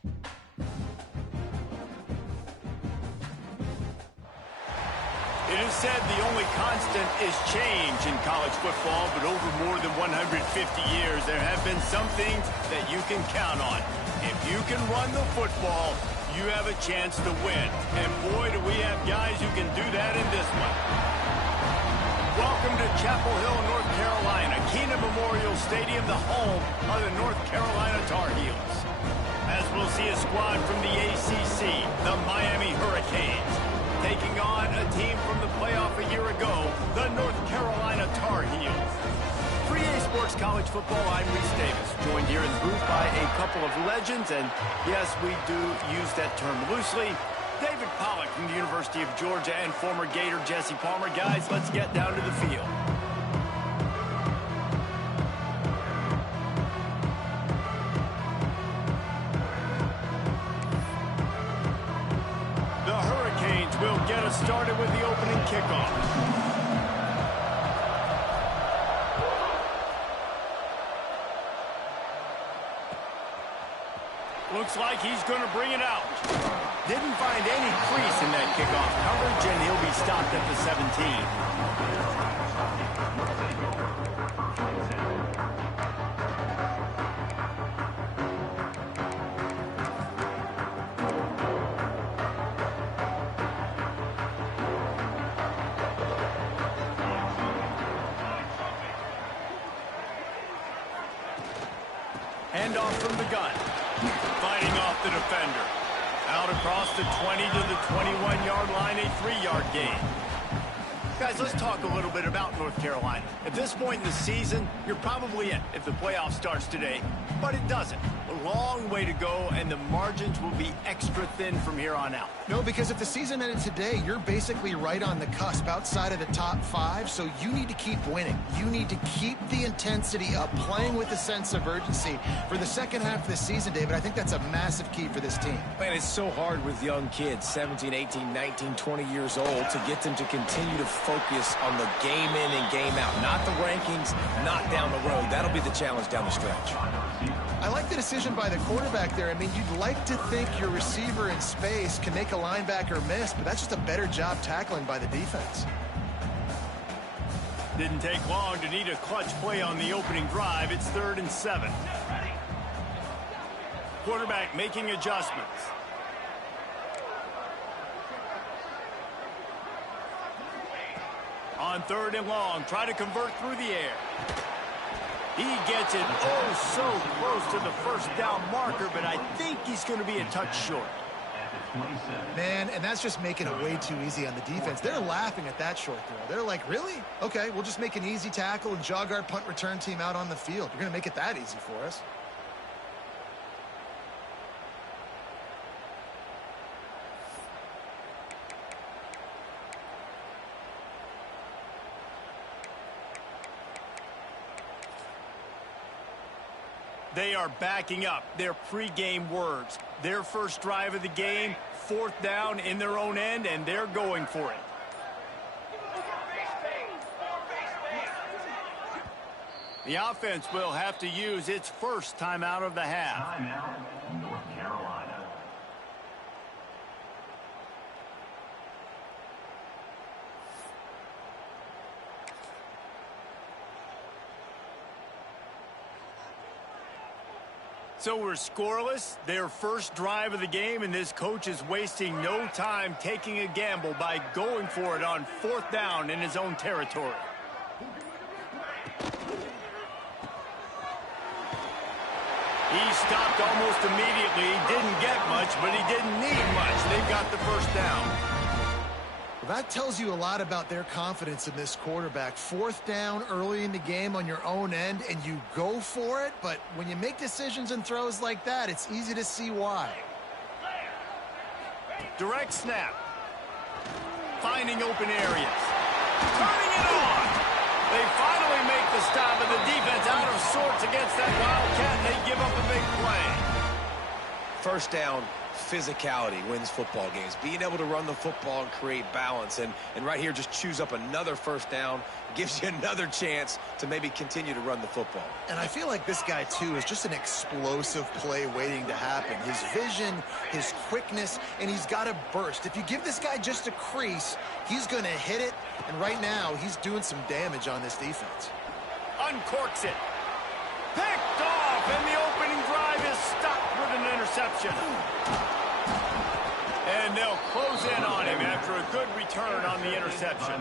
It is said the only constant is change in college football, but over more than 150 years, there have been some things that you can count on. If you can run the football, you have a chance to win. And boy, do we have guys who can do that in this one. Welcome to Chapel Hill, North Carolina, Kenan Memorial Stadium, the home of the North Carolina Tar Heels. As we'll see a squad from the ACC, the Miami Hurricanes, taking on a team from the playoff a year ago, the North Carolina Tar Heels. 3A Sports College Football, I'm Reese Davis, joined here in the booth by a couple of legends, and yes, we do use that term loosely. David Pollack from the University of Georgia and former Gator Jesse Palmer. Guys, let's get down to the field. The Hurricanes will get us started with the opening kickoff. Looks like he's going to bring it out. Didn't find any crease in that kickoff coverage, and he'll be stopped at the 17. Handoff from the gun. Fighting off the defender. Out across the 20 to the 21-yard line, a 3-yard gain. Guys, let's talk a little bit about North Carolina. At this point in the season, you're probably in if the playoff starts today, but it doesn't. A long way to go, and the margins will be extra thin from here on out. No, because if the season ended today, you're basically right on the cusp outside of the top 5, so you need to keep winning. You need to keep the intensity up, playing with a sense of urgency. For the second half of the season, David, I think that's a massive key for this team. Man, it's so hard with young kids, 17, 18, 19, 20 years old, to get them to continue to focus on the game in and game out. Not the rankings, not down the road. That'll be the challenge down the stretch. I like the decision by the quarterback there. I mean, you'd like to think your receiver in space can make a linebacker miss, but that's just a better job tackling by the defense. Didn't take long to need a clutch play on the opening drive. It's 3rd and 7. Quarterback making adjustments. On 3rd and long, try to convert through the air. He gets it oh so close to the first down marker, but I think he's going to be a touch short. Man, and that's just making it way too easy on the defense. They're laughing at that short throw. They're like, really? Okay, we'll just make an easy tackle and jog our punt return team out on the field. You're going to make it that easy for us. They are backing up their pregame words. Their first drive of the game, 4th down in their own end, and they're going for it. The offense will have to use its first timeout of the half. Timeout, North Carolina. So we're scoreless, their first drive of the game, and this coach is wasting no time taking a gamble by going for it on 4th down in his own territory. He stopped almost immediately. He didn't get much, but he didn't need much. They've got the first down. Well, that tells you a lot about their confidence in this quarterback. 4th down early in the game on your own end, and you go for it. But when you make decisions and throws like that, it's easy to see why. Direct snap. Finding open areas. Turning it on. They finally make the stop, and the defense out of sorts against that Wildcat, and they give up a big play. First down, physicality wins football games. Being able to run the football and create balance. And right here, just choose up another first down. Gives you another chance to maybe continue to run the football. And I feel like this guy, too, is just an explosive play waiting to happen. His vision, his quickness, and he's got a burst. If you give this guy just a crease, he's going to hit it. And right now, he's doing some damage on this defense. Uncorks it. Picked off, and the opening drive is stopped with an interception. And they'll close in on him after a good return on the interception.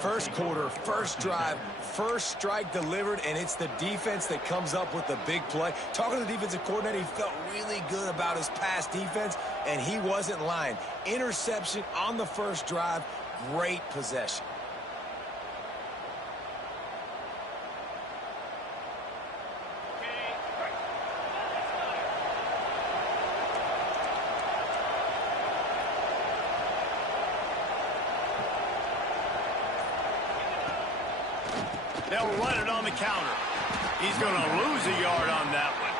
First quarter, first drive, first strike delivered, and it's the defense that comes up with the big play. Talking to the defensive coordinator, he felt really good about his pass defense, and he wasn't lying. Interception on the first drive, great possession. They'll run it on the counter. He's going to lose a yard on that one.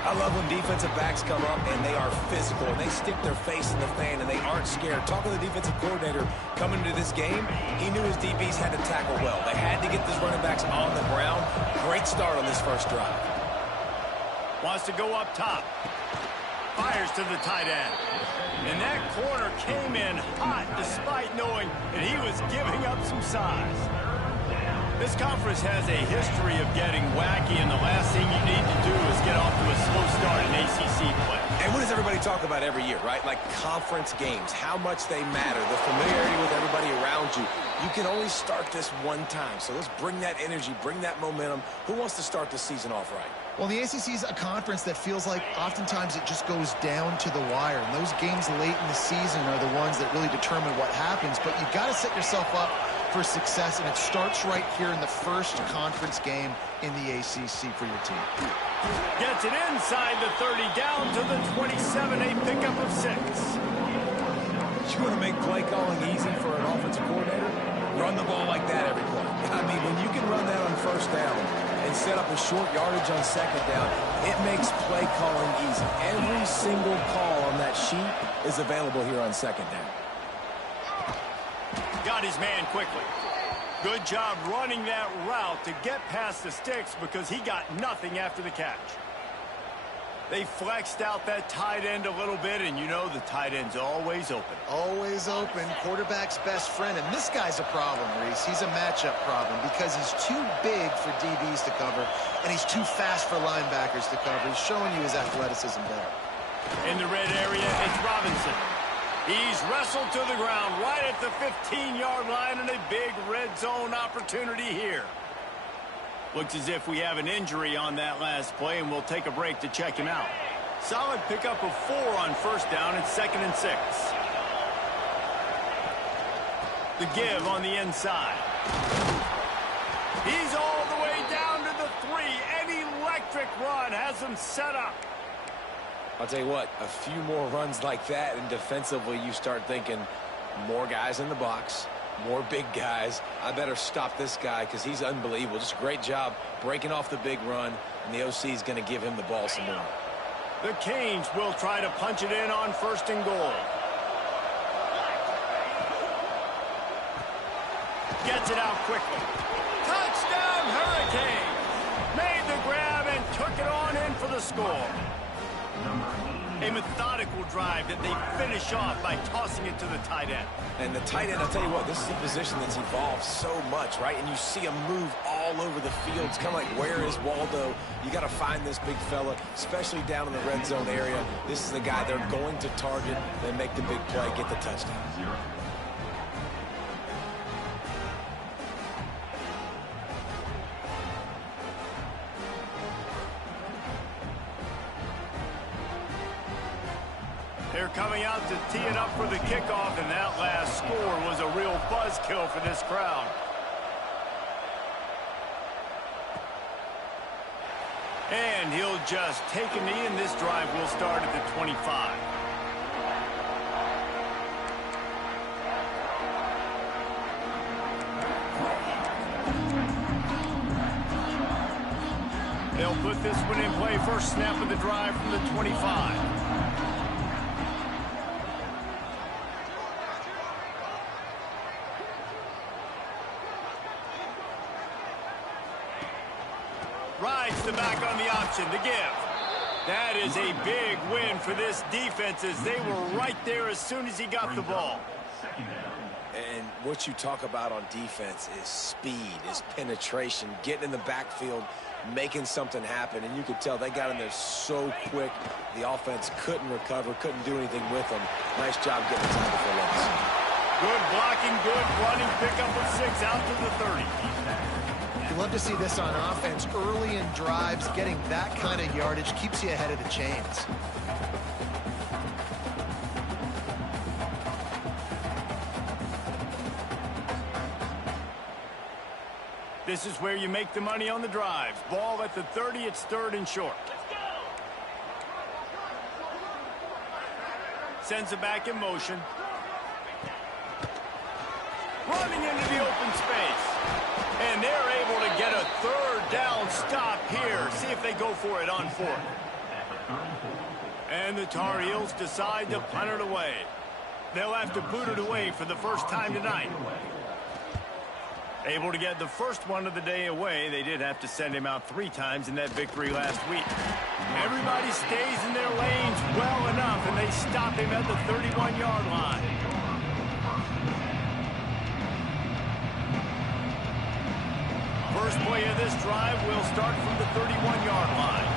I love when defensive backs come up and they are physical and they stick their face in the fan and they aren't scared. Talking to the defensive coordinator coming into this game, he knew his DBs had to tackle well. They had to get these running backs on the ground. Great start on this first drive. Wants to go up top. Fires to the tight end. And that corner came in hot despite knowing that he was giving up some size. This conference has a history of getting wacky, and the last thing you need to do is get off to a slow start in ACC play. And what does everybody talk about every year, right? Like conference games, how much they matter, the familiarity with everybody around you. You can only start this one time, so let's bring that energy, bring that momentum. Who wants to start the season off right? Well, the ACC is a conference that feels like oftentimes it just goes down to the wire. And those games late in the season are the ones that really determine what happens. But you've got to set yourself up for success, and it starts right here in the first conference game in the ACC for your team. Gets it inside the 30, down to the 27, a pickup of 6. You want to make play calling easy for an offensive coordinator? Run the ball like that every play. I mean, when you can run that on first down and set up a short yardage on second down, it makes play calling easy. Every single call on that sheet is available here on second down. Got his man quickly. Good job running that route to get past the sticks because he got nothing after the catch. They flexed out that tight end a little bit, and you know the tight end's always open. Always open, quarterback's best friend. And this guy's a problem, Reese. He's a matchup problem because he's too big for DBs to cover, and he's too fast for linebackers to cover. He's showing you his athleticism there. In the red area, it's Robinson. He's wrestled to the ground right at the 15-yard line, and a big red zone opportunity here. Looks as if we have an injury on that last play, and we'll take a break to check him out. Solid pickup of 4 on first down. It's 2nd and 6. The give on the inside. He's all the way down to the 3. An electric run has him set up. I'll tell you what, a few more runs like that, and defensively you start thinking more guys in the box, more big guys. I better stop this guy because he's unbelievable. Just a great job breaking off the big run, and the OC is going to give him the ball some more. The Canes will try to punch it in on 1st and goal. Gets it out quickly. Touchdown, Hurricane! Made the grab and took it on in for the score. A methodical drive that they finish off by tossing it to the tight end. And the tight end, I'll tell you what, this is a position that's evolved so much, right? And you see him move all over the field. It's kind of like, where is Waldo? You got to find this big fella, especially down in the red zone area. This is the guy they're going to target. They make the big play, get the touchdown. They're coming out to tee it up for the kickoff, and that last score was a real buzzkill for this crowd. And he'll just take a knee, and this drive will start at the 25. They'll put this one in play. First snap of the drive from the 25. Rides the back on the option to give. That is a big win for this defense as they were right there as soon as he got the ball. And what you talk about on defense is speed, is penetration, getting in the backfield, making something happen. And you could tell they got in there so quick, the offense couldn't recover, couldn't do anything with them. Nice job getting the tackle for loss. Good blocking, good running, pickup of 6 out to the 30. You love to see this on offense. Early in drives, getting that kind of yardage keeps you ahead of the chains. This is where you make the money on the drives. Ball at the 30, it's 3rd and short. Sends it back in motion. Running into the open space. And they're able to get a 3rd down stop here. See if they go for it on 4th. And the Tar Heels decide to punt it away. They'll have to boot it away for the first time tonight. Able to get the first one of the day away. They did have to send him out 3 times in that victory last week. Everybody stays in their lanes well enough, and they stop him at the 31-yard line. First play of this drive will start from the 31-yard line.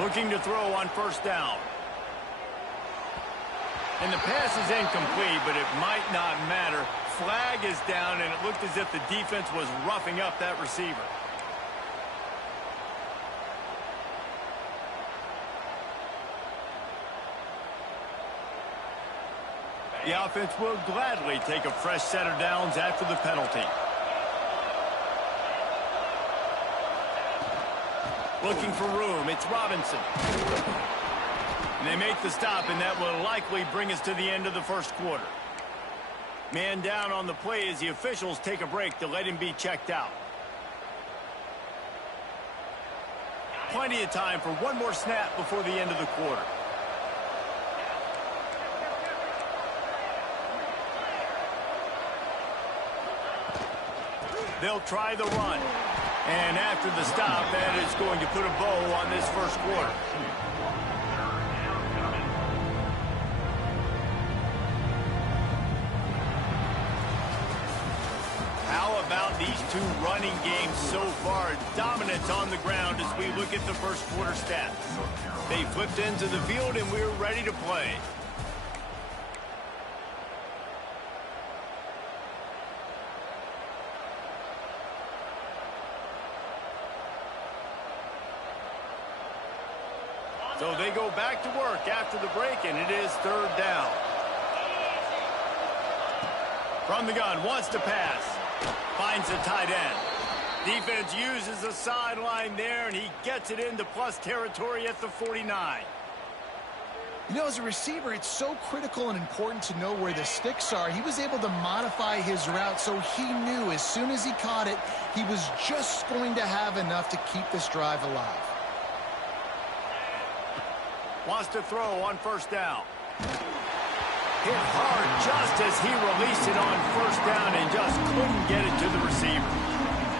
Looking to throw on first down. And the pass is incomplete, but it might not matter. Flag is down, and it looked as if the defense was roughing up that receiver. The offense will gladly take a fresh set of downs after the penalty. Looking for room, it's Robinson. And they make the stop, and that will likely bring us to the end of the first quarter. Man down on the play as the officials take a break to let him be checked out. Plenty of time for one more snap before the end of the quarter. They'll try the run. And after the stop, that is going to put a bow on this first quarter. How about these 2 running games so far? Dominance on the ground as we look at the first quarter stats. They flipped into the field, and we're ready to play. So they go back to work after the break, and it is 3rd down. From the gun, wants to pass. Finds a tight end. Defense uses the sideline there, and he gets it into plus territory at the 49. You know, as a receiver, it's so critical and important to know where the sticks are. He was able to modify his route, so he knew as soon as he caught it, he was just going to have enough to keep this drive alive. Wants to throw on first down. Hit hard just as he released it on first down and just couldn't get it to the receiver.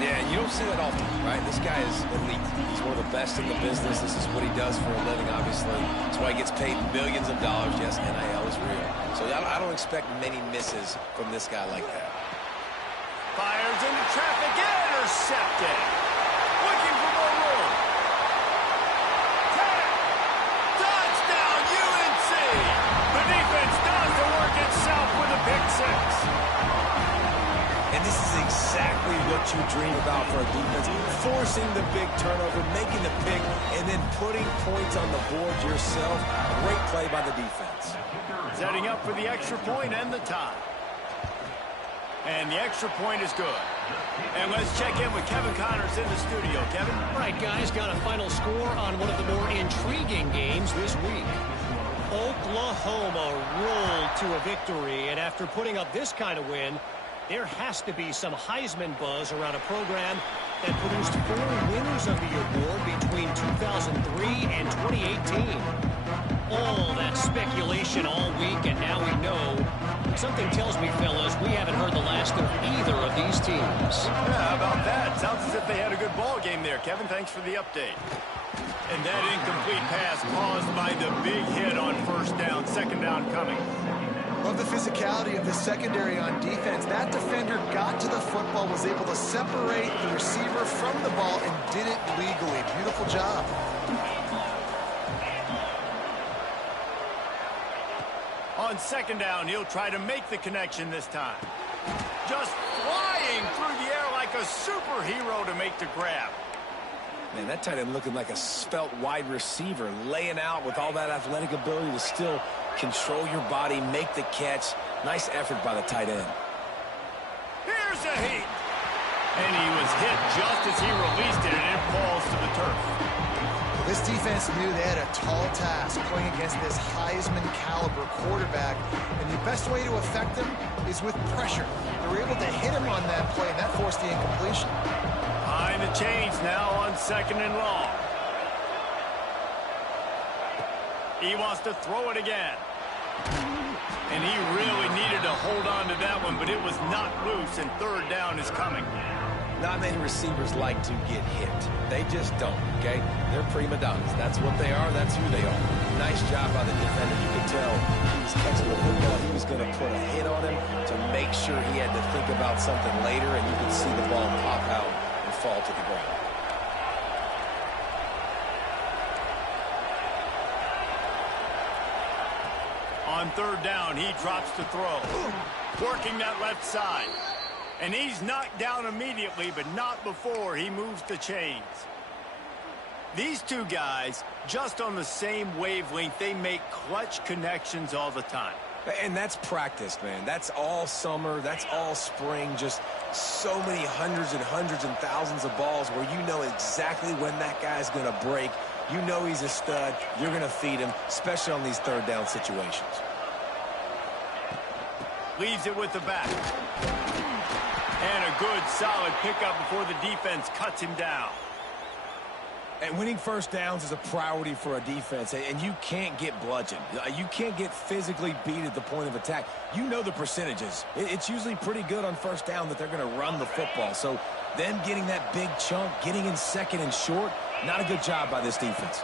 Yeah, you don't see that often, right? This guy is elite. He's one of the best in the business. This is what he does for a living, obviously. That's why he gets paid millions of dollars. Yes, NIL is real. So I don't expect many misses from this guy like that. Fires into traffic, intercepted. Looking for more room. Touchdown, UNC! The defense does the work itself with a pick 6. And this is exactly what you dream about for a defense. Forcing the big turnover, making the pick, and then putting points on the board yourself. Great play by the defense. Setting up for the extra point and the tie. And the extra point is good. And let's check in with Kevin Connors in the studio. Kevin? All right, guys, got a final score on one of the more intriguing games this week. Oklahoma rolled to a victory, and after putting up this kind of win, there has to be some Heisman buzz around a program that produced 4 winners of the award between 2003 and 2018. All that speculation all week, and now we know. Something tells me, fellas, we haven't heard the last of either of these teams. Yeah, how about that? Sounds as if they had a good ball game there. Kevin, thanks for the update. And that incomplete pass caused by the big hit on first down, second down coming. Love the physicality of the secondary on defense. That defender got to the football, was able to separate the receiver from the ball, and did it legally. Beautiful job. On second down, he'll try to make the connection this time. Just flying through the air like a superhero to make the grab. Man, that tight end looking like a svelte wide receiver, laying out with all that athletic ability to still control your body, make the catch. Nice effort by the tight end. Here's a heat. And he was hit just as he released it, and it falls to the turf. This defense knew they had a tall task playing against this Heisman caliber quarterback, and the best way to affect him is with pressure. They were able to hit him on that play, and that forced the incompletion. Behind the chains now on second and long. He wants to throw it again. And he really needed to hold on to that one, but it was not loose, and third down is coming. Not many receivers like to get hit. They just don't, okay? They're prima donnas. That's what they are. That's who they are. Nice job by the defender. You could tell he was catching the football. He was going to put a hit on him to make sure he had to think about something later, and you could see the ball pop out and fall to the ground. On third down, he drops to throw. Working that left side. And he's knocked down immediately, but not before he moves the chains. These two guys, just on the same wavelength, they make clutch connections all the time. And that's practice, man. That's all summer. That's all spring. Just so many hundreds and thousands of balls where you know exactly when that guy's going to break. You know he's a stud. You're going to feed him, especially on these third down situations. Leaves it with the back. And a good, solid pickup before the defense cuts him down. And winning first downs is a priority for a defense, and you can't get bludgeoned. You can't get physically beat at the point of attack. You know the percentages. It's usually pretty good on first down that they're going to run the football. So them getting that big chunk, getting in second and short, not a good job by this defense.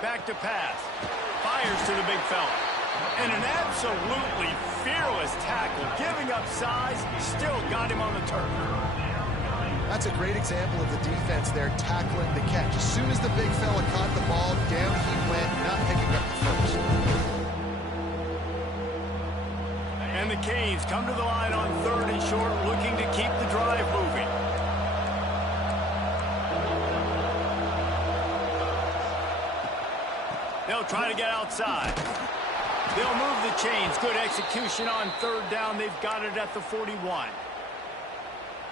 Back to pass. Fires to the big fella. And an absolutely fearless tackle, giving up size, still got him on the turf. That's a great example of the defense there tackling the catch. As soon as the big fella caught the ball, down he went, not picking up the first. And the Canes come to the line on third and short, looking to keep the drive moving. They'll try to get outside. They'll move the chains. Good execution on third down. They've got it at the 41.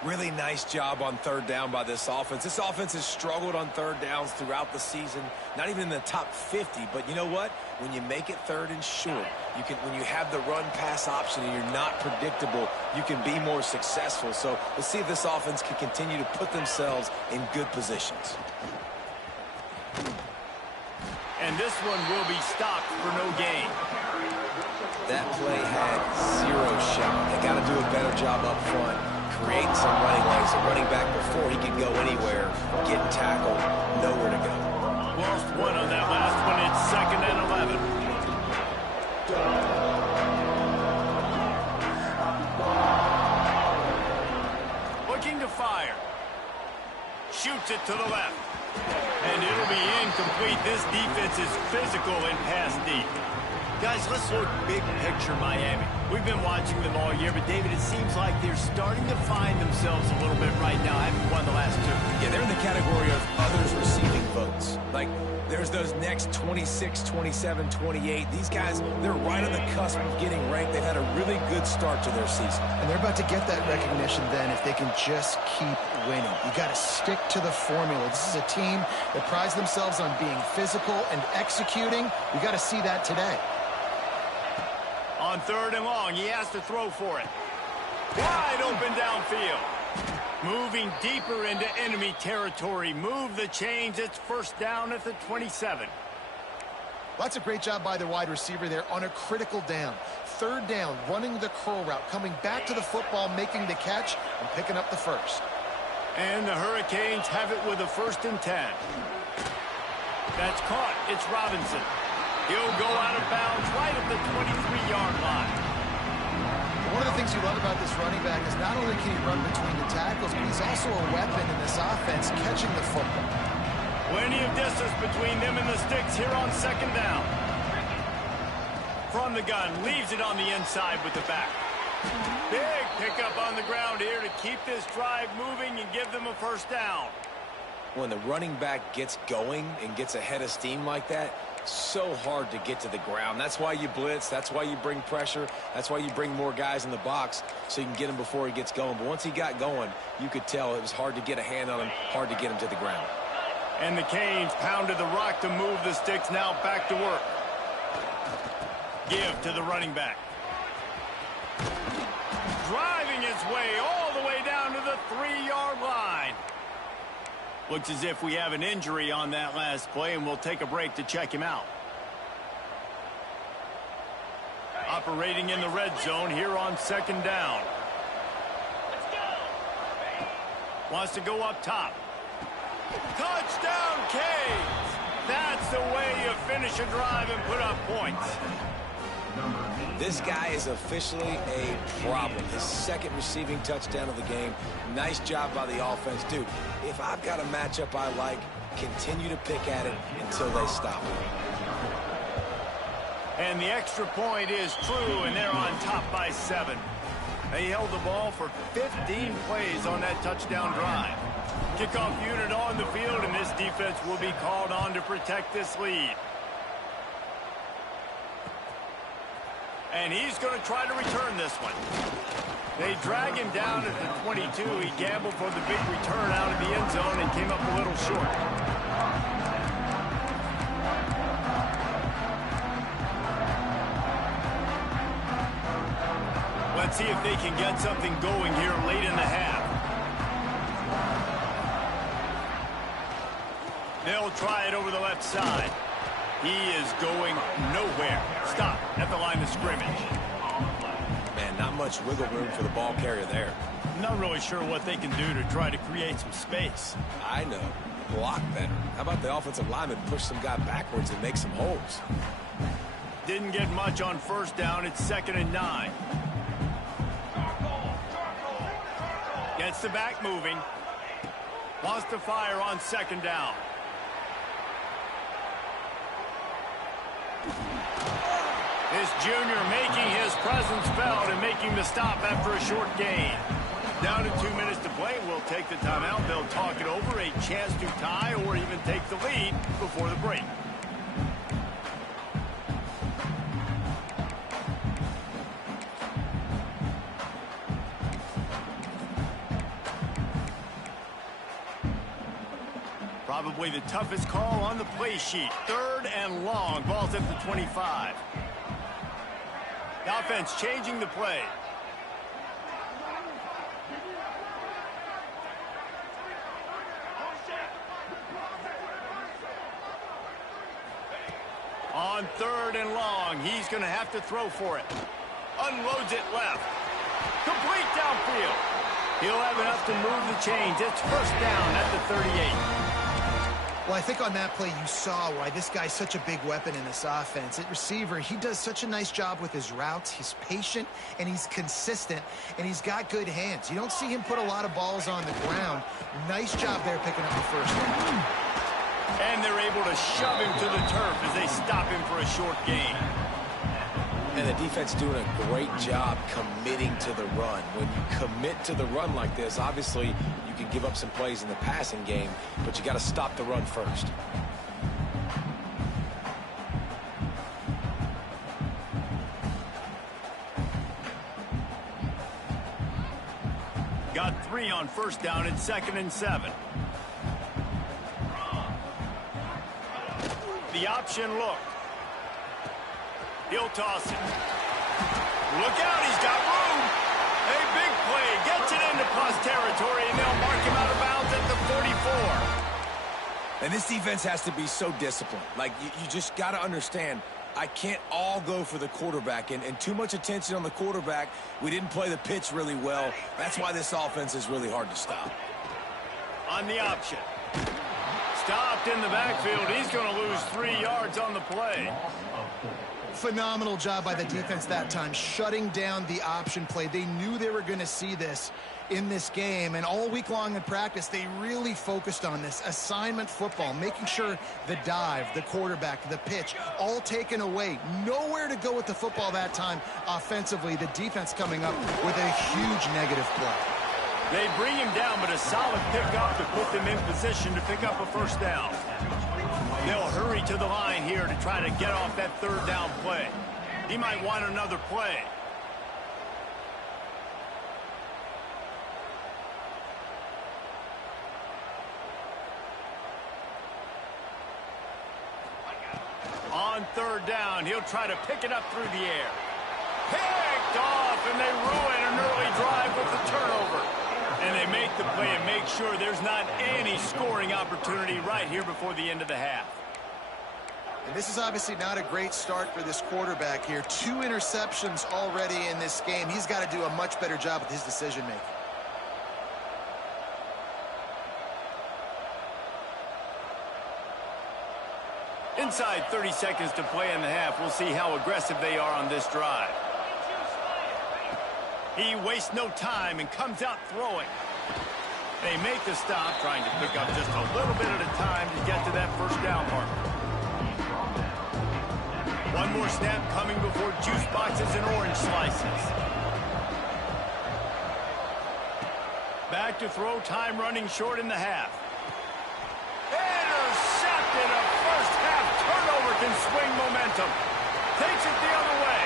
Really nice job on third down by this offense. This offense has struggled on third downs throughout the season. Not even in the top 50. But you know what? When you make it third and short, when you have the run-pass option and you're not predictable, you can be more successful. So let's see if this offense can continue to put themselves in good positions. And this one will be stopped for no gain. That play had zero shot. They got to do a better job up front, creating some running lanes. The running back before he could go anywhere, getting tackled, nowhere to go. Lost one on that last one. It's second and 11. Looking to fire. Shoots it to the left. And it'll be incomplete. This defense is physical and pass deep. Guys, let's look big picture Miami. We've been watching them all year, but David, it seems like they're starting to find themselves a little bit right now, having won the last two. Yeah, they're in the category of others receiving votes. Like, there's those next 26, 27, 28. These guys, they're right on the cusp of getting ranked. They've had a really good start to their season. And they're about to get that recognition then if they can just keep winning. You got to stick to the formula. This is a team that prides themselves on being physical and executing. You got to see that today. On third and long, he has to throw for it. Wide open downfield. Moving deeper into enemy territory. Move the chains. It's first down at the 27. That's a great job by the wide receiver there on a critical down. Third down, running the curl route, coming back to the football, making the catch, and picking up the first. And the Hurricanes have it with a 1st and 10. That's caught. It's Robinson. He'll go out of bounds right at the 23-yard line. One of the things you love about this running back is not only can he run between the tackles, but he's also a weapon in this offense, catching the football. Plenty of distance between them and the sticks here on 2nd down. From the gun, leaves it on the inside with the back. Big pickup on the ground here to keep this drive moving and give them a 1st down. When the running back gets going and gets ahead of steam like that, so hard to get to the ground. That's why you blitz. That's why you bring pressure. That's why you bring more guys in the box so you can get him before he gets going. But once he got going, you could tell it was hard to get a hand on him, hard to get him to the ground. And the Canes pounded the rock to move the sticks, now back to work. Give to the running back. Driving its way all the way down to the 3-yard line. Looks as if we have an injury on that last play, and we'll take a break to check him out. Operating in the red zone here on 2nd down. Wants to go up top. Touchdown, Canes! That's the way you finish a drive and put up points. This guy is officially a problem. His 2nd receiving touchdown of the game. Nice job by the offense. Dude, if I've got a matchup I like, continue to pick at it until they stop it. And the extra point is true, and they're on top by 7. They held the ball for 15 plays on that touchdown drive. Kickoff unit on the field, and this defense will be called on to protect this lead. And he's going to try to return this one. They drag him down at the 22. He gambled for the big return out of the end zone and came up a little short. Let's see if they can get something going here late in the half. They'll try it over the left side. He is going nowhere. Stop at the line of scrimmage. Man, not much wiggle room for the ball carrier there. Not really sure what they can do to try to create some space. I know. Block better. How about the offensive lineman push some guy backwards and make some holes? Didn't get much on 1st down. It's 2nd and 9. Gets the back moving. Wants to fire on 2nd down. This junior making his presence felt and making the stop after a short gain. Down to 2 minutes to play. We'll take the timeout. They'll talk it over. A chance to tie or even take the lead before the break. Probably the toughest call on the play sheet. 3rd and long. Ball's at the 25. The offense changing the play. On 3rd and long, he's going to have to throw for it. Unloads it left. Complete downfield. He'll have enough to move the chains. It's 1st down at the 38. Well, I think on that play you saw why this guy's such a big weapon in this offense. At receiver, he does such a nice job with his routes. He's patient, and he's consistent, and he's got good hands. You don't see him put a lot of balls on the ground. Nice job there picking up the 1st down. And they're able to shove him to the turf as they stop him for a short gain. And the defense doing a great job committing to the run. When you commit to the run like this, obviously you can give up some plays in the passing game, but you got to stop the run first. Got 3 on 1st down at 2nd and 7. The option look. He'll toss it. Look out, he's got room. A big play, gets it into plus territory, and they'll And this defense has to be so disciplined. Like, you just got to understand, I can't all go for the quarterback. And too much attention on the quarterback. We didn't play the pitch really well. That's why this offense is really hard to stop. On the option. Stopped in the backfield. He's going to lose 3 yards on the play. Phenomenal job by the defense that time, shutting down the option play. They knew they were going to see this in this game, and all week long in practice, they really focused on this assignment football, making sure the dive, the quarterback, the pitch, all taken away. Nowhere to go with the football that time offensively. The defense coming up with a huge negative play. They bring him down, but a solid pickup to put them in position to pick up a first down. They'll hurry to the line here to try to get off that third down play. He might want another play. On third down, he'll try to pick it up through the air. Picked off, and they ruin an early drive with the turnover. And they make the play and make sure there's not any scoring opportunity right here before the end of the half. And this is obviously not a great start for this quarterback here. 2 interceptions already in this game. He's got to do a much better job with his decision-making. Inside 30 seconds to play in the half. We'll see how aggressive they are on this drive. He wastes no time and comes out throwing. They make the stop, trying to pick up just a little bit at a time to get to that first down marker. One more snap coming before juice boxes and orange slices. Back to throw, time running short in the half. Intercepted, a first half turnover can swing momentum. Takes it the other way.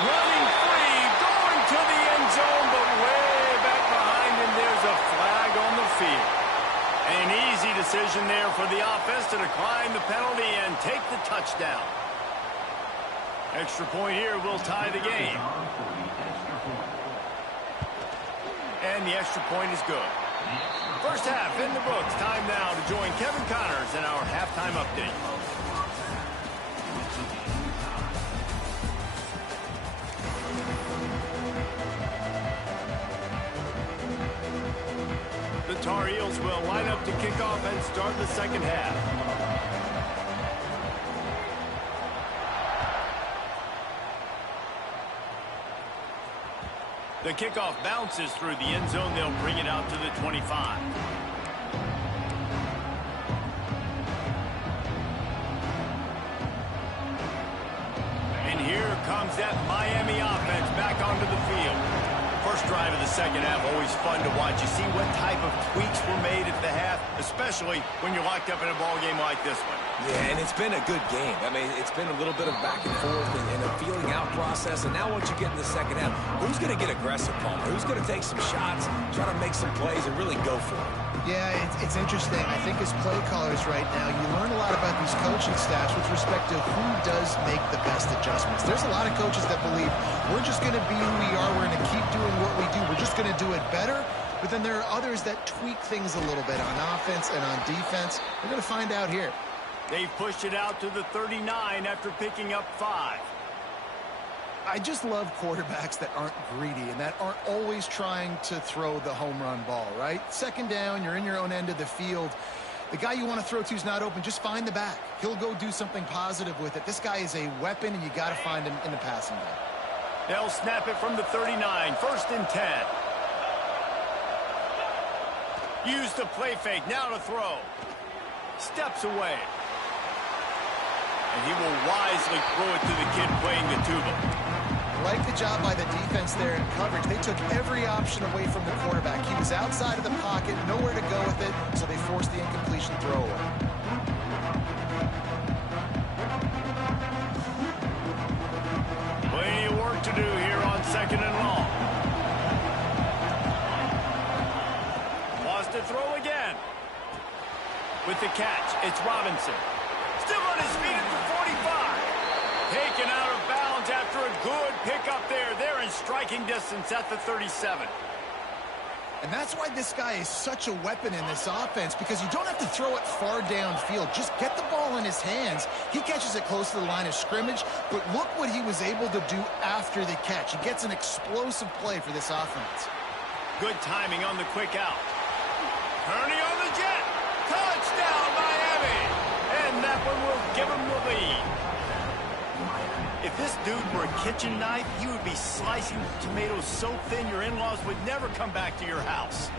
Running free, going to the end zone, but way back behind him, there's a flag on the field. An easy decision there for the offense to decline the penalty and take the touchdown. Extra point here will tie the game. And the extra point is good. First half in the books. Time now to join Kevin Connors in our halftime update. The Tar Heels will line up to kick off and start the second half. The kickoff bounces through the end zone. They'll bring it out to the 25. And here comes that Miami offense back onto the field. First drive of the second half, always fun to watch. You see what type of tweaks were made at the half, especially when you're locked up in a ball game like this one. Yeah, and it's been a good game. I mean, it's been a little bit of back and forth and a feeling out process. And now once you get in the second half, who's going to get aggressive, Palmer? Who's going to take some shots, try to make some plays, and really go for it? Yeah, it's interesting. I think as play callers right now, you learn a lot about these coaching staffs with respect to who does make the best adjustments. There's a lot of coaches that believe we're just going to be who we are. We're going to keep doing what we do. We're just going to do it better. But then there are others that tweak things a little bit on offense and on defense. We're going to find out here. They've pushed it out to the 39 after picking up 5. I just love quarterbacks that aren't greedy and that aren't always trying to throw the home run ball, right? Second down, you're in your own end of the field. The guy you want to throw to is not open. Just find the back. He'll go do something positive with it. This guy is a weapon, and you got to find him in the passing game. They'll snap it from the 39, first and 10. Use the play fake, now to throw. Steps away. And he will wisely throw it to the kid playing the tuba. Like the job by the defense there in coverage. They took every option away from the quarterback. He was outside of the pocket, nowhere to go with it, so they forced the incompletion throw away. Plenty of work to do here on second and long. Lost a throw again. With the catch, it's Robinson. Still on his feet at the 45. Taken out of bounds after a good pickup there. They're in striking distance at the 37. And that's why this guy is such a weapon in this offense, because you don't have to throw it far downfield. Just get the ball in his hands. He catches it close to the line of scrimmage, but look what he was able to do after the catch. He gets an explosive play for this offense. Good timing on the quick out. Kearney on the jet. Touchdown, Miami. And that one will give him the lead. If this dude were a kitchen knife, he would be slicing tomatoes so thin your in-laws would never come back to your house.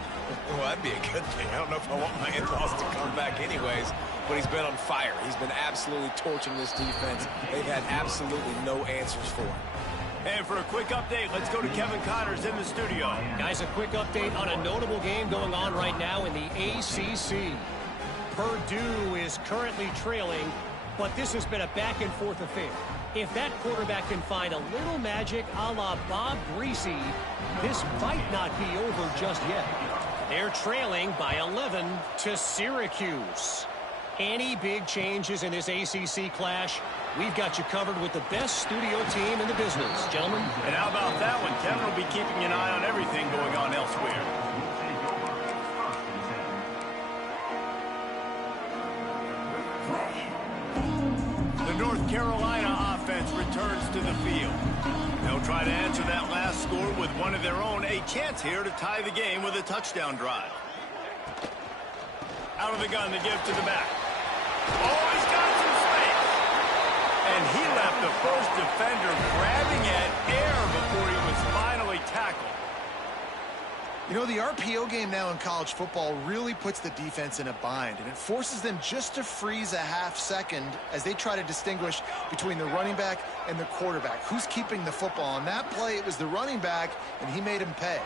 Well, that'd be a good thing. I don't know if I want my in-laws to come back anyways, but he's been on fire. He's been absolutely torching this defense. They've had absolutely no answers for him. And for a quick update, let's go to Kevin Connors in the studio. Guys, a quick update on a notable game going on right now in the ACC. Purdue is currently trailing, but this has been a back-and-forth affair. If that quarterback can find a little magic a la Bob Greasy, this might not be over just yet. They're trailing by 11 to Syracuse. Any big changes in this ACC clash, we've got you covered with the best studio team in the business, gentlemen. And how about that one? Kevin will be keeping an eye on everything going on elsewhere. The North Carolina offense returns to the field. They'll try to answer that last score with one of their own. A chance here to tie the game with a touchdown drive. Out of the gun, they give to the back. Oh, he's got some space. And he left the first defender grabbing at air before he was finally tackled. You know, the RPO game now in college football really puts the defense in a bind, and it forces them just to freeze a half second as they try to distinguish between the running back and the quarterback. Who's keeping the football? On that play, it was the running back, and he made him pay.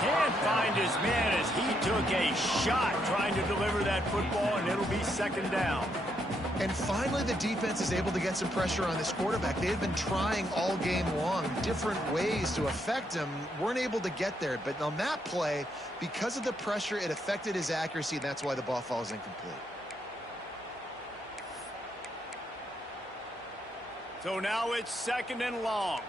Can't find his man as he took a shot trying to deliver that football, and it'll be second down. And finally, the defense is able to get some pressure on this quarterback. They had been trying all game long different ways to affect him, weren't able to get there. But on that play, because of the pressure, it affected his accuracy, and that's why the ball falls incomplete. So now it's second and long.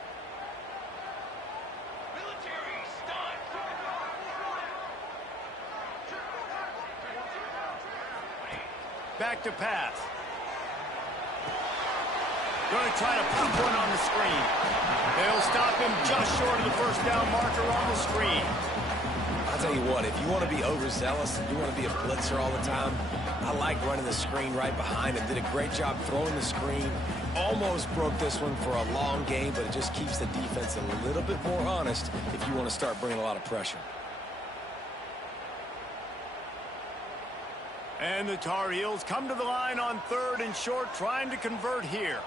Back to pass. Going to try to pop one on the screen. They'll stop him just short of the first down marker on the screen. I'll tell you what, if you want to be overzealous and you want to be a blitzer all the time, I like running the screen right behind him. Did a great job throwing the screen. Almost broke this one for a long game, but it just keeps the defense a little bit more honest if you want to start bringing a lot of pressure. And the Tar Heels come to the line on third and short, trying to convert here.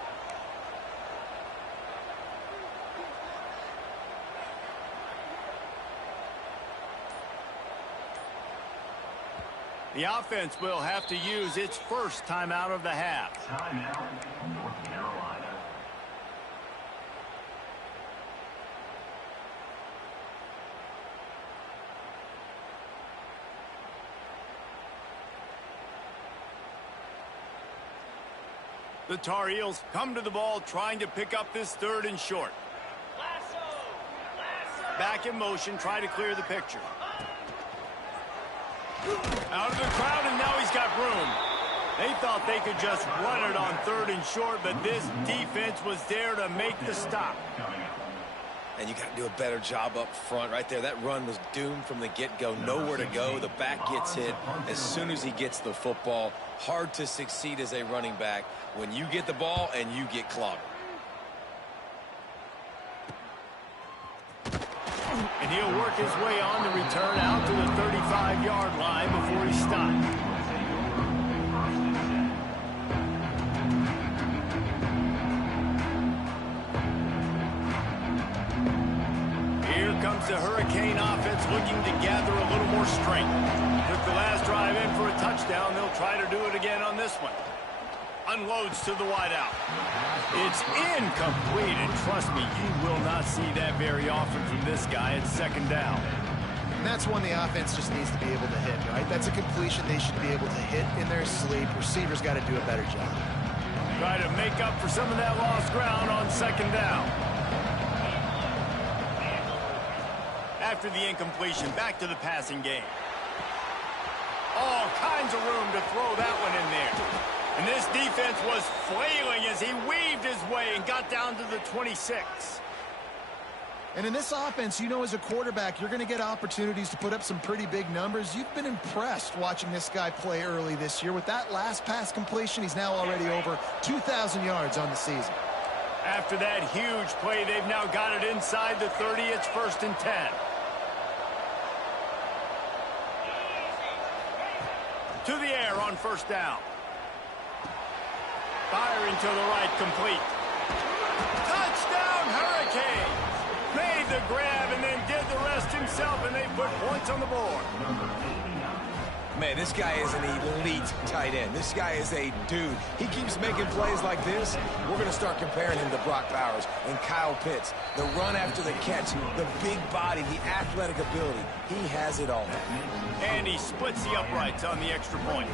The offense will have to use its first timeout of the half. Timeout, North Carolina. The Tar Heels come to the ball, trying to pick up this third and short. Back in motion, try to clear the picture. Out of the crowd, and now he's got room. They thought they could just run it on third and short, but this defense was there to make the stop. And you got to do a better job up front right there. That run was doomed from the get-go. Nowhere to go. The back gets hit as soon as he gets the football. Hard to succeed as a running back when you get the ball and you get clobbered. And he'll work his way on the return out to the 35-yard line before he stopped. Here comes the Hurricane offense looking to gather a little more strength. Took the last drive in for a touchdown. They'll try to do it again on this one. Unloads to the wideout. It's incomplete, and trust me, you will not see that very often from this guy at second down. And that's one the offense just needs to be able to hit, right? That's a completion they should be able to hit in their sleep. Receivers got to do a better job. Try to make up for some of that lost ground on second down. after the incompletion. Back to the passing game. All kinds of room to throw that one in there. And this defense was flailing as he weaved his way and got down to the 26. And in this offense, you know, as a quarterback, you're going to get opportunities to put up some pretty big numbers. You've been impressed watching this guy play early this year. With that last pass completion, he's now already over 2,000 yards on the season. After that huge play, they've now got it inside the 30. It's 1st and 10. To the air on 1st down. Firing to the right, complete. Touchdown, Hurricanes! Made the grab and then did the rest himself, and they put points on the board. Man, this guy is an elite tight end. This guy is a dude. He keeps making plays like this. We're going to start comparing him to Brock Bowers and Kyle Pitts. The run after the catch, the big body, the athletic ability. He has it all. And he splits the uprights on the extra point.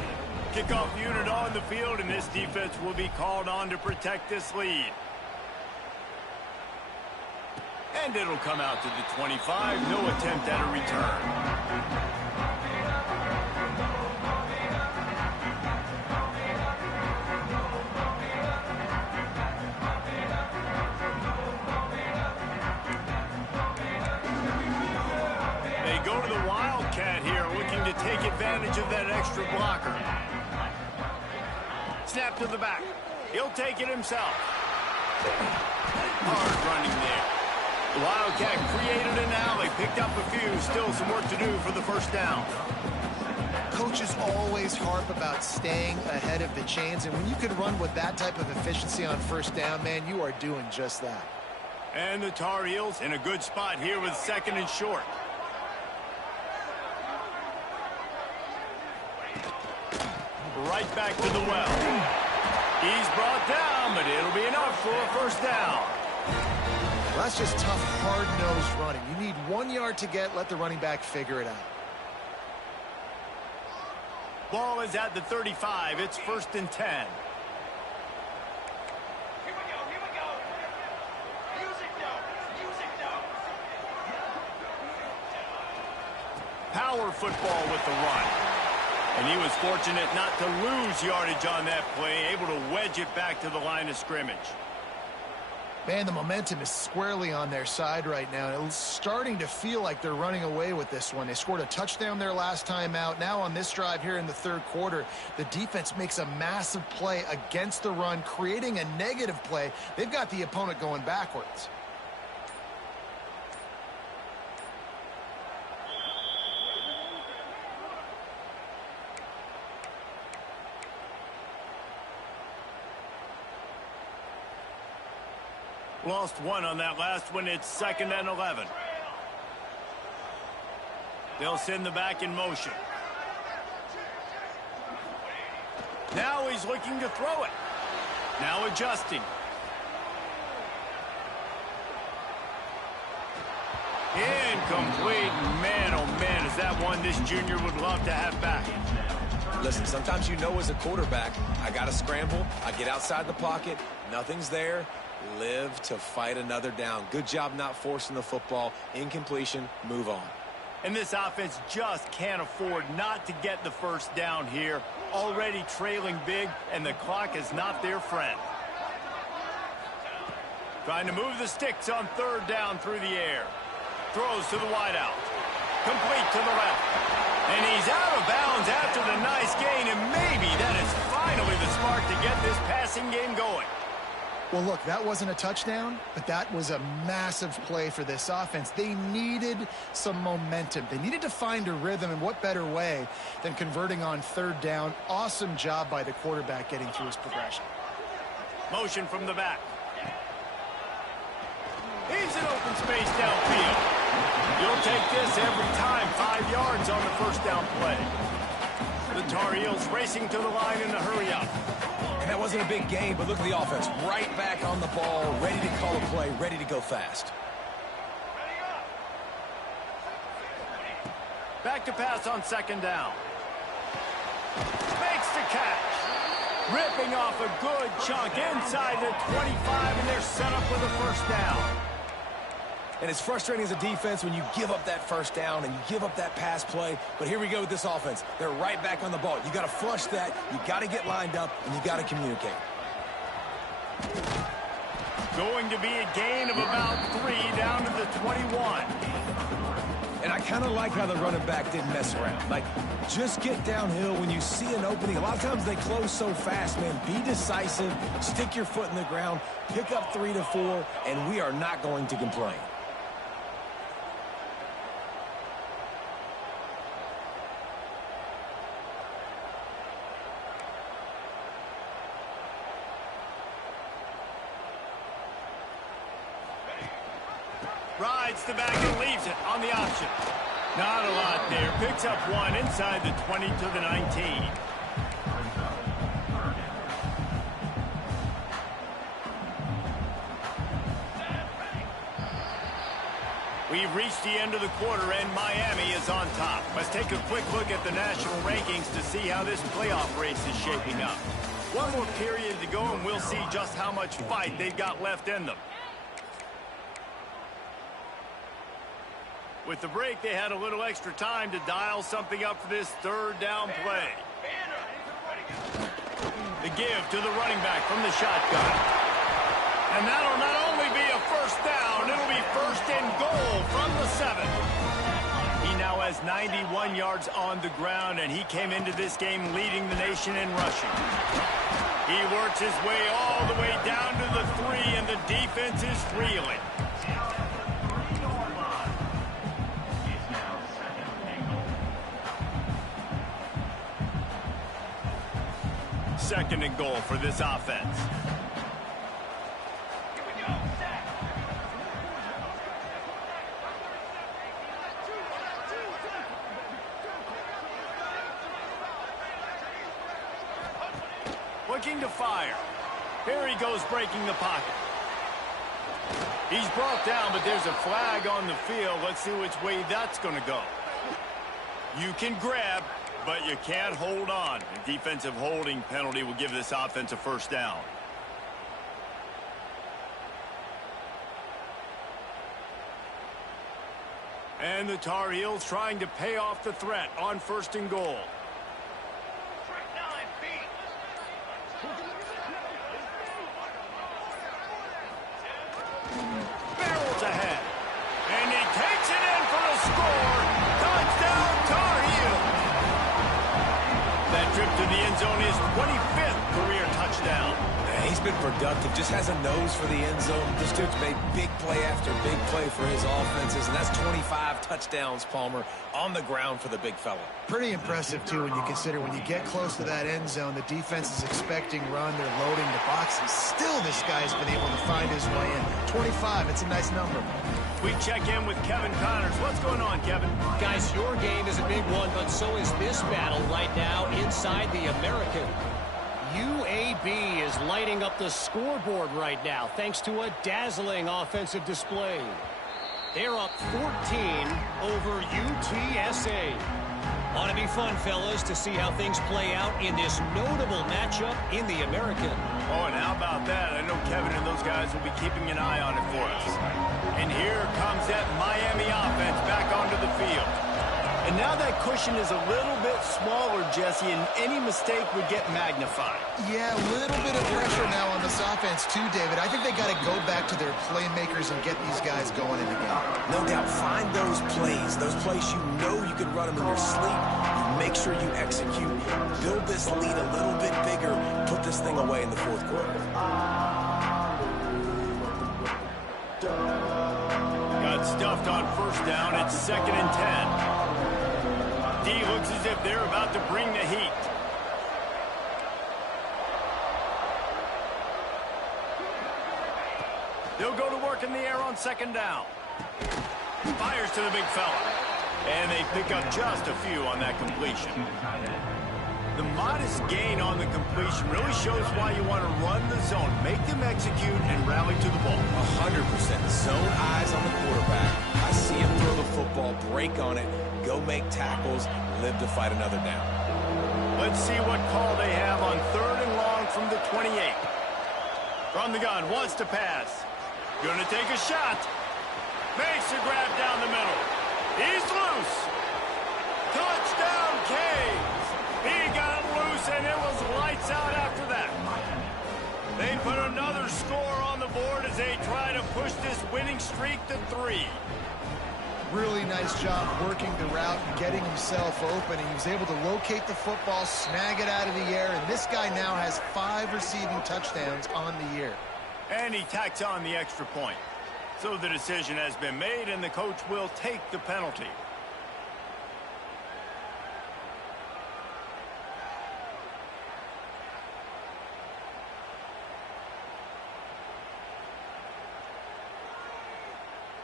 Kickoff unit on the field, and this defense will be called on to protect this lead. And it'll come out to the 25. No attempt at a return. Go to the Wildcat here, looking to take advantage of that extra blocker. Snap to the back. He'll take it himself. Hard running there. The Wildcat created an alley, picked up a few. Still some work to do for the 1st down. Coaches always harp about staying ahead of the chains, and when you can run with that type of efficiency on 1st down, man, you are doing just that. And the Tar Heels in a good spot here with 2nd and short. Right back to the well. He's brought down, but it'll be enough for a 1st down. Well, that's just tough, hard-nosed running. You need 1 yard to get, let the running back figure it out. Ball is at the 35. It's 1st and 10. Here we go. Music now. Power football with the run. And he was fortunate not to lose yardage on that play, able to wedge it back to the line of scrimmage. Man, the momentum is squarely on their side right now. It's starting to feel like they're running away with this one. They scored a touchdown their last time out. Now on this drive here in the 3rd quarter, the defense makes a massive play against the run, creating a negative play. They've got the opponent going backwards. Lost one on that last one. It's 2nd and 11. They'll send the back in motion. Now he's looking to throw it. Now adjusting. Incomplete. Man, oh man, is that one this junior would love to have back. Listen, sometimes you know as a quarterback, I got to scramble, I get outside the pocket, nothing's there, live to fight another down. Good job not forcing the football. Incompletion, move on. And this offense just can't afford not to get the 1st down here. Already trailing big, and the clock is not their friend. Trying to move the sticks on 3rd down through the air. Throws to the wideout. Complete to the left. And he's out of bounds after the nice gain, and maybe that is finally the spark to get this passing game going. Well, look, that wasn't a touchdown, but that was a massive play for this offense. They needed some momentum. They needed to find a rhythm, and what better way than converting on 3rd down. Awesome job by the quarterback getting through his progression. Motion from the back. He's in open space downfield. You'll take this every time. 5 yards on the 1st down play. The Tar Heels racing to the line in the hurry-up. That wasn't a big game, but look at the offense. Right back on the ball, ready to call a play, ready to go fast. Back to pass on 2nd down. Makes the catch. Ripping off a good chunk inside the 25, and they're set up with a 1st down. And it's frustrating as a defense when you give up that first down and you give up that pass play. But here we go with this offense. They're right back on the ball. You got to flush that. You got to get lined up, and you got to communicate. Going to be a gain of about 3 down to the 21. And I kind of like how the running back didn't mess around. Like, just get downhill when you see an opening. A lot of times they close so fast, man. Be decisive, stick your foot in the ground, pick up 3 to 4, and we are not going to complain. Rides the back and leaves it on the option. Not a lot there. Picks up 1 inside the 20 to the 19. We've reached the end of the quarter, and Miami is on top. Let's take a quick look at the national rankings to see how this playoff race is shaping up. One more period to go, and we'll see just how much fight they've got left in them. With the break, they had a little extra time to dial something up for this third down play. The give to the running back from the shotgun. And that'll not only be a first down, it'll be first and goal from the 7. He now has 91 yards on the ground, and he came into this game leading the nation in rushing. He works his way all the way down to the 3, and the defense is reeling. Second and goal for this offense. Here we go, Zach. Looking to fire. Here he goes, breaking the pocket. He's brought down, but there's a flag on the field. Let's see which way that's going to go. You can grab, but you can't hold on. A defensive holding penalty will give this offense a first down. And the Tar Heels trying to pay off the threat on first and goal. Trick 9, beat. Barrels ahead. And he takes it in for the score. Touchdown, Tar Heels. That trip to the end zone is 25th career touchdown. He's been productive, just has a nose for the end zone. This dude's made big play after big play for his offenses, and that's 25 touchdowns, Palmer, on the ground for the big fella. Pretty impressive, too, when you consider when you get close to that end zone, the defense is expecting run, they're loading the box, and still this guy's been able to find his way in. 25, it's a nice number. We check in with Kevin Connors. What's going on, Kevin? Guys, your game is a big one, but so is this battle right now inside the American. UAB is lighting up the scoreboard right now thanks to a dazzling offensive display. They're up 14 over UTSA. Ought to be fun, fellas, to see how things play out in this notable matchup in the American. Oh, and how about that? I know Kevin and those guys will be keeping an eye on it for us. And here comes that Miami offense back onto the field. And now that cushion is a little bit smaller, Jesse, and any mistake would get magnified. Yeah, a little bit of pressure now on this offense too, David. I think they got to go back to their playmakers and get these guys going in the game. No doubt, find those plays you know you can run them in your sleep. You make sure you execute, build this lead a little bit bigger, put this thing away in the fourth quarter. Got stuffed on first down. It's 2nd and 10. D looks as if they're about to bring the heat. They'll go to work in the air on 2nd down. Fires to the big fella. And they pick up just a few on that completion. The modest gain on the completion really shows why you want to run the zone. Make them execute and rally to the ball. 100%. Zone eyes on the quarterback. I see him throw the football, break on it, go make tackles, live to fight another down. Let's see what call they have on 3rd and long from the 28. From the gun, wants to pass. Gonna take a shot. Makes makes a grab down the middle. He's loose. Touchdown, Canes. He got loose, and it was lights out after that. They put another score on the board as they try to push this winning streak to 3. Really nice job working the route and getting himself open. He was able to locate the football, snag it out of the air, and this guy now has 5 receiving touchdowns on the year. And he tacks on the extra point. So the decision has been made, and the coach will take the penalty.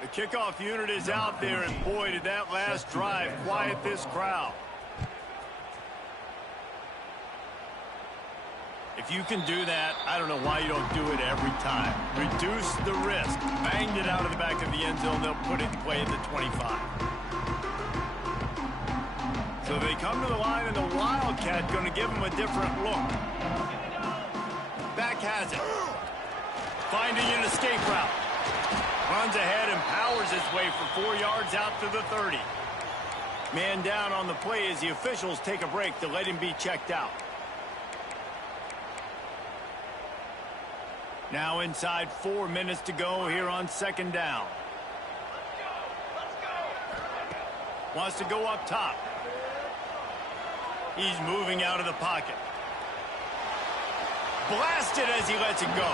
The kickoff unit is out there, and boy, did that last drive quiet this crowd. If you can do that, I don't know why you don't do it every time. Reduce the risk. Banged it out of the back of the end zone. They'll put it in play at the 25. So they come to the line, and the Wildcat going to give them a different look. Back has it. Finding an escape route. Runs ahead and powers his way for 4 yards out to the 30. Man down on the play as the officials take a break to let him be checked out. Now inside 4 minutes to go here on second down. Wants to go up top. He's moving out of the pocket. Blasted as he lets it go.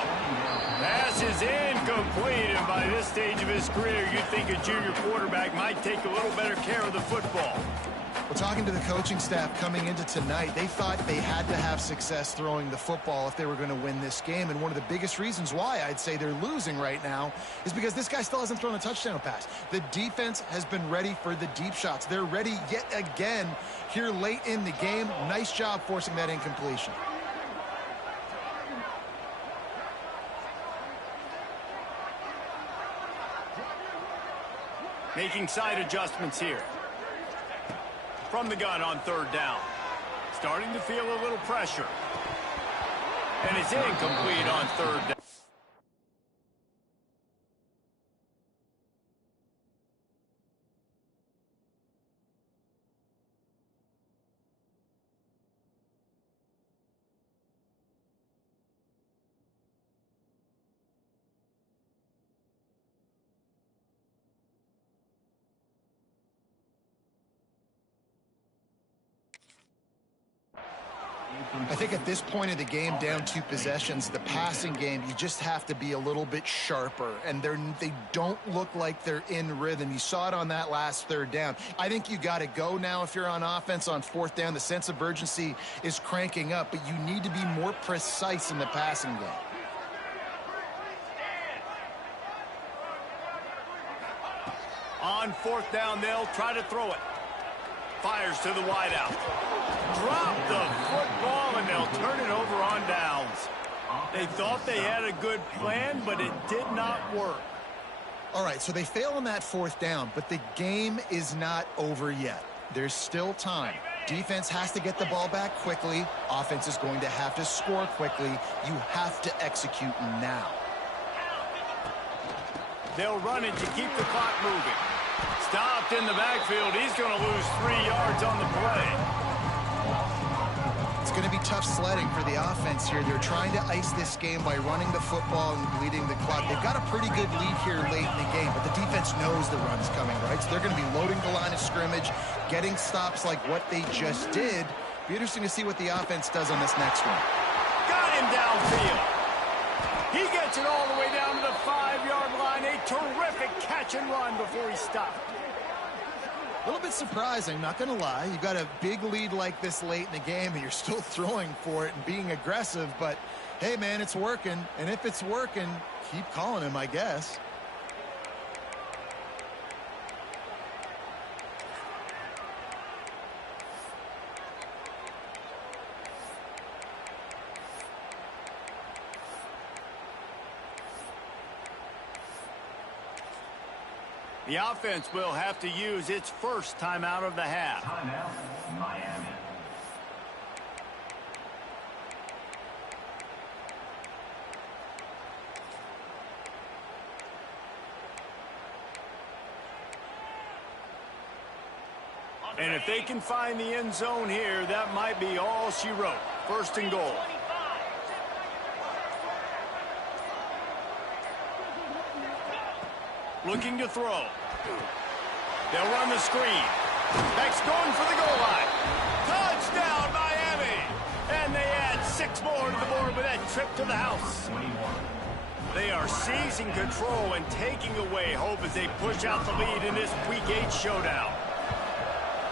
Pass is incomplete, and by this stage of his career, you'd think a junior quarterback might take a little better care of the football. Well, talking to the coaching staff coming into tonight, they thought they had to have success throwing the football if they were going to win this game. And one of the biggest reasons why I'd say they're losing right now is because this guy still hasn't thrown a touchdown pass. The defense has been ready for the deep shots. They're ready yet again here late in the game. Nice job forcing that incompletion. Making side adjustments here. From the gun on third down. Starting to feel a little pressure. And it's incomplete on third down. I think at this point of the game, down 2 possessions, the passing game, you just have to be a little bit sharper. And they don't look like they're in rhythm. You saw it on that last third down. I think you got to go now if you're on offense on fourth down. The sense of urgency is cranking up, but you need to be more precise in the passing game. On fourth down, they'll try to throw it. Fires to the wideout. Drop the football, and they'll turn it over on downs. They thought they had a good plan, but it did not work. All right, so they fail on that fourth down, but the game is not over yet. There's still time. Defense has to get the ball back quickly. Offense is going to have to score quickly. You have to execute now. They'll run it to keep the clock moving. Stopped in the backfield. He's going to lose 3 yards on the play. It's going to be tough sledding for the offense here. They're trying to ice this game by running the football and leading the clock. They've got a pretty good lead here late in the game, but the defense knows the run's coming, right? So they're going to be loading the line of scrimmage, getting stops like what they just did. Be interesting to see what the offense does on this next one. Got him downfield. He gets it all the way down to the 5-yard line. A terrific catch and run before he stopped. A little bit surprising, not going to lie. You've got a big lead like this late in the game, and you're still throwing for it and being aggressive. But, hey, man, it's working. And if it's working, keep calling him, I guess. The offense will have to use its first timeout of the half. Timeout, Miami. And if they can find the end zone here, that might be all she wrote. First and goal. Looking to throw. They'll run the screen. Beck's going for the goal line. Touchdown, Miami! And they add 6 more to the board with that trip to the house. They are seizing control and taking away hope as they push out the lead in this Week 8 showdown.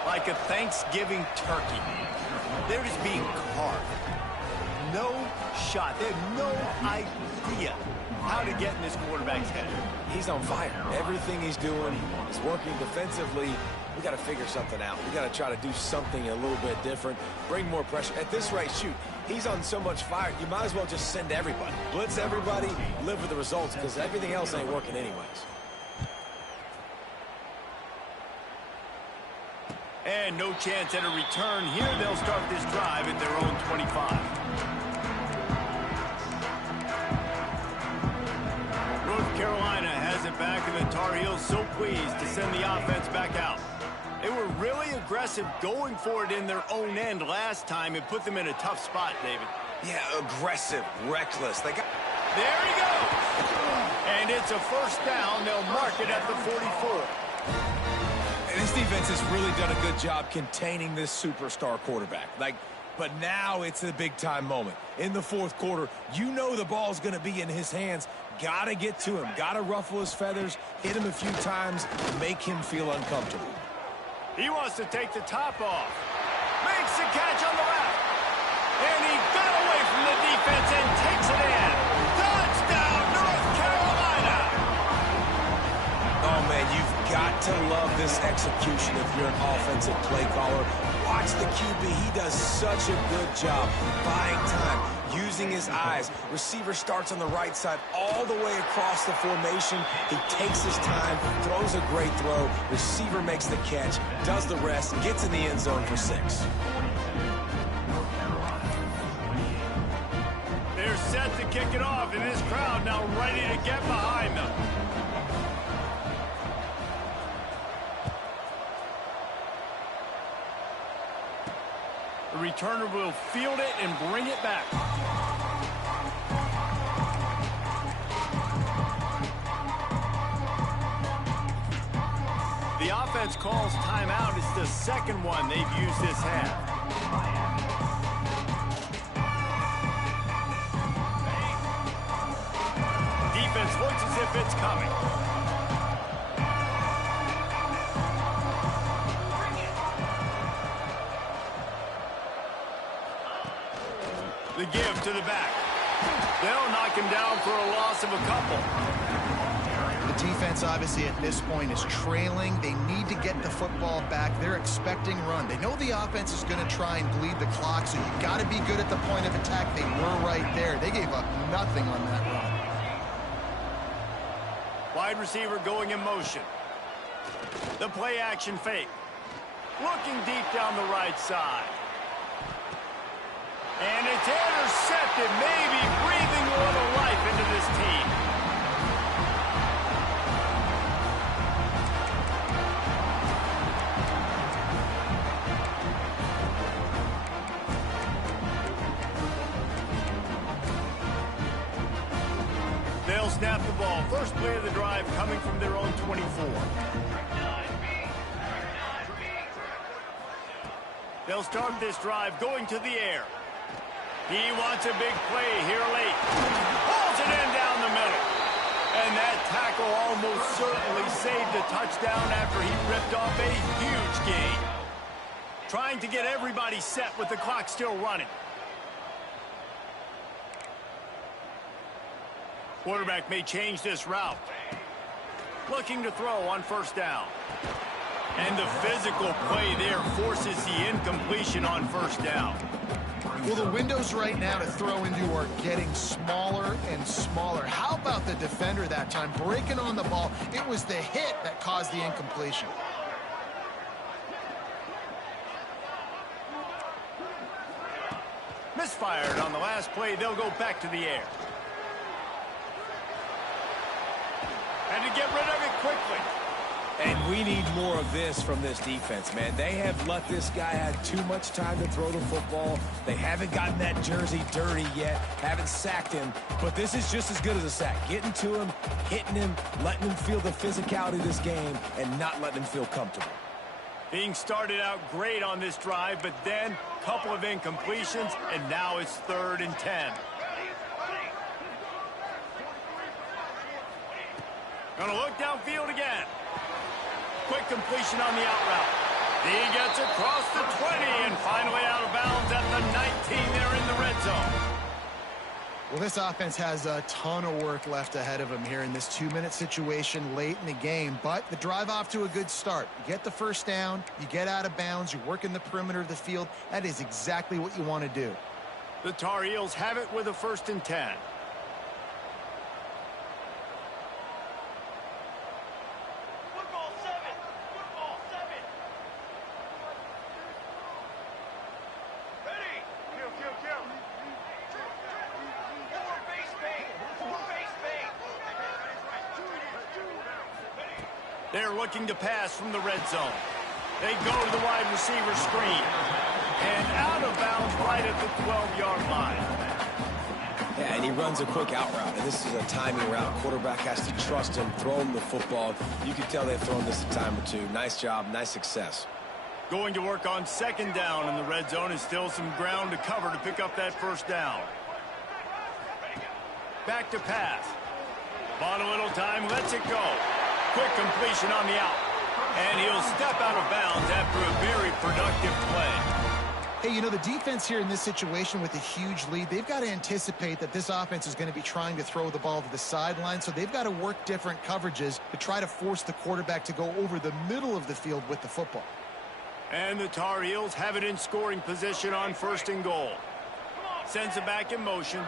Like a Thanksgiving turkey. They're just being carved. No shot. They have no idea how to get in this quarterback's head. He's on fire. Everything he's doing is working defensively. We got to figure something out. We got to try to do something a little bit different. Bring more pressure. At this rate, shoot, he's on so much fire, you might as well just send everybody. Blitz everybody, live with the results, because everything else ain't working anyways. And no chance at a return here. They'll start this drive at their own 25. North Carolina has it back, and the Tar Heels so pleased to send the offense back out. They were really aggressive going for it in their own end last time. It put them in a tough spot, David. Yeah, aggressive, reckless. They got... There he goes. And it's a first down. They'll mark it at the 44. And this defense has really done a good job containing this superstar quarterback. But now it's a big-time moment. In the fourth quarter, you know the ball's going to be in his hands. Got to get to him. Got to ruffle his feathers, hit him a few times, make him feel uncomfortable. He wants to take the top off. Makes the catch on the left. And he got away from the defense and takes it in. Touchdown, North Carolina! Oh, man, you've got to love this execution if you're an offensive play caller. Watch the QB. He does such a good job buying time, using his eyes. Receiver starts on the right side all the way across the formation. He takes his time, throws a great throw. Receiver makes the catch, does the rest, gets in the end zone for 6. They're set to kick it off, and this crowd now ready to get behind them. The returner will field it and bring it back. The offense calls timeout. It's the second one they've used this half. Defense looks as if it's coming. The give to the back. They'll knock him down for a loss of a couple. The defense, obviously, at this point is trailing. They need to get the football back. They're expecting run. They know the offense is going to try and bleed the clock, so you got to be good at the point of attack. They were right there. They gave up nothing on that run. Wide receiver going in motion. The play action fake. Looking deep down the right side. And it's intercepted, maybe breathing a little life into this team. They'll snap the ball. First play of the drive coming from their own 24. They'll start this drive going to the air. He wants a big play here late. Pulls it in down the middle. And that tackle almost certainly saved a touchdown after he ripped off a huge gain. Trying to get everybody set with the clock still running. Quarterback may change this route. Looking to throw on first down. And the physical play there forces the incompletion on first down. Well, the windows right now to throw into are getting smaller and smaller. How about the defender that time breaking on the ball? It was the hit that caused the incompletion. Misfired on the last play. They'll go back to the air. And to get rid of it quickly. And we need more of this from this defense, man. They have let this guy have too much time to throw the football. They haven't gotten that jersey dirty yet, haven't sacked him. But this is just as good as a sack. Getting to him, hitting him, letting him feel the physicality of this game, and not letting him feel comfortable. Being started out great on this drive, but then a couple of incompletions, and now it's 3rd and 10. Gonna look downfield again. Quick completion on the out route. He gets across the 20 and finally out of bounds at the 19 there in the red zone. Well, this offense has a ton of work left ahead of them here in this 2-minute situation late in the game, but the drive off to a good start. You get the first down, you get out of bounds, you work in the perimeter of the field. That is exactly what you want to do. The Tar Heels have it with a 1st and 10. Football 7. Football 7. Ready. Kill. Four base bait. They're looking to pass from the red zone. They go to the wide receiver screen. And out of bounds right at the 12-yard line. Yeah, and he runs a quick out route. And this is a timing route. Quarterback has to trust him, throw him the football. You can tell they've thrown this a time or two. Nice job, nice success. Going to work on 2nd down in the red zone is still some ground to cover to pick up that 1st down. Back to pass. Bought a little time, lets it go. Quick completion on the out. And he'll step out of bounds after a very productive play. Hey, you know, the defense here in this situation with a huge lead, they've got to anticipate that this offense is going to be trying to throw the ball to the sideline, so they've got to work different coverages to try to force the quarterback to go over the middle of the field with the football. And the Tar Heels have it in scoring position on 1st and goal. Sends it back in motion.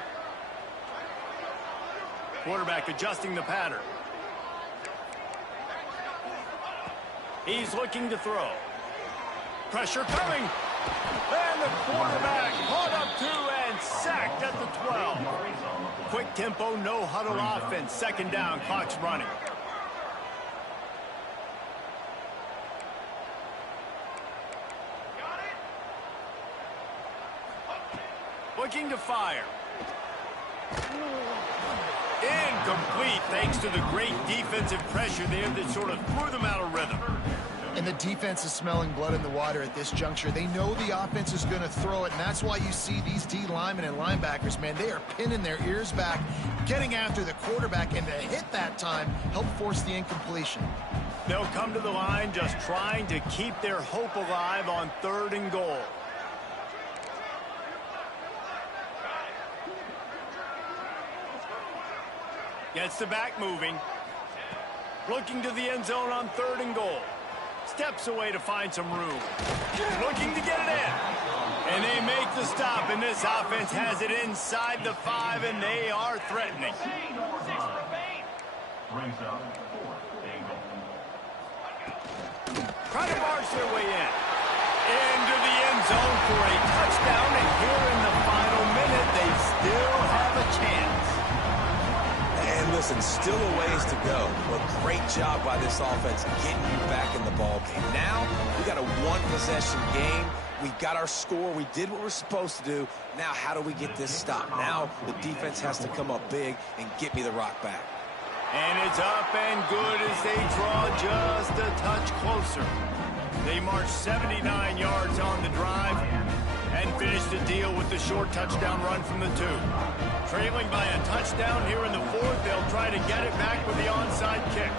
Quarterback adjusting the pattern. He's looking to throw. Pressure coming. And the quarterback caught up to and sacked at the 12. Quick tempo, no huddle offense. 2nd down, clock's running. Looking to fire. Incomplete thanks to the great defensive pressure there that sort of threw them out of rhythm. And the defense is smelling blood in the water at this juncture. They know the offense is going to throw it, and that's why you see these D linemen and linebackers, man, they are pinning their ears back, getting after the quarterback, and to hit that time, help force the incompletion. They'll come to the line just trying to keep their hope alive on 3rd and goal. Gets the back moving. Looking to the end zone on 3rd and goal. Steps away to find some room. Looking to get it in. And they make the stop, and this offense has it inside the 5, and they are threatening. Try to march their way in. Into the end zone for a touchdown, and here in the final minute, they still have a chance. And listen, still a ways to go, but great job by this offense getting you back in the ball game. Now, we got a 1-possession game. We got our score. We did what we're supposed to do. Now, how do we get this stop? Now, the defense has to come up big and get me the rock back. And it's up and good as they draw just a touch closer. They march 79 yards on the drive and finish the deal with the short touchdown run from the 2. Trailing by a touchdown here in the 4th, they'll try to get it back with the onside kick.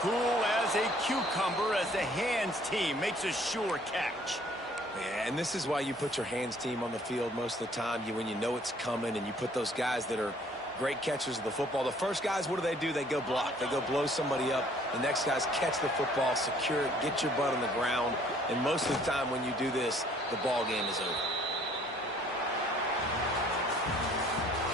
Cool as a cucumber as the hands team makes a sure catch. Yeah, and this is why you put your hands team on the field most of the time. When you know it's coming, and you put those guys that are great catchers of the football. The first guys, what do? They go block. They go blow somebody up. The next guys catch the football, secure it, get your butt on the ground. And most of the time when you do this, the ball game is over.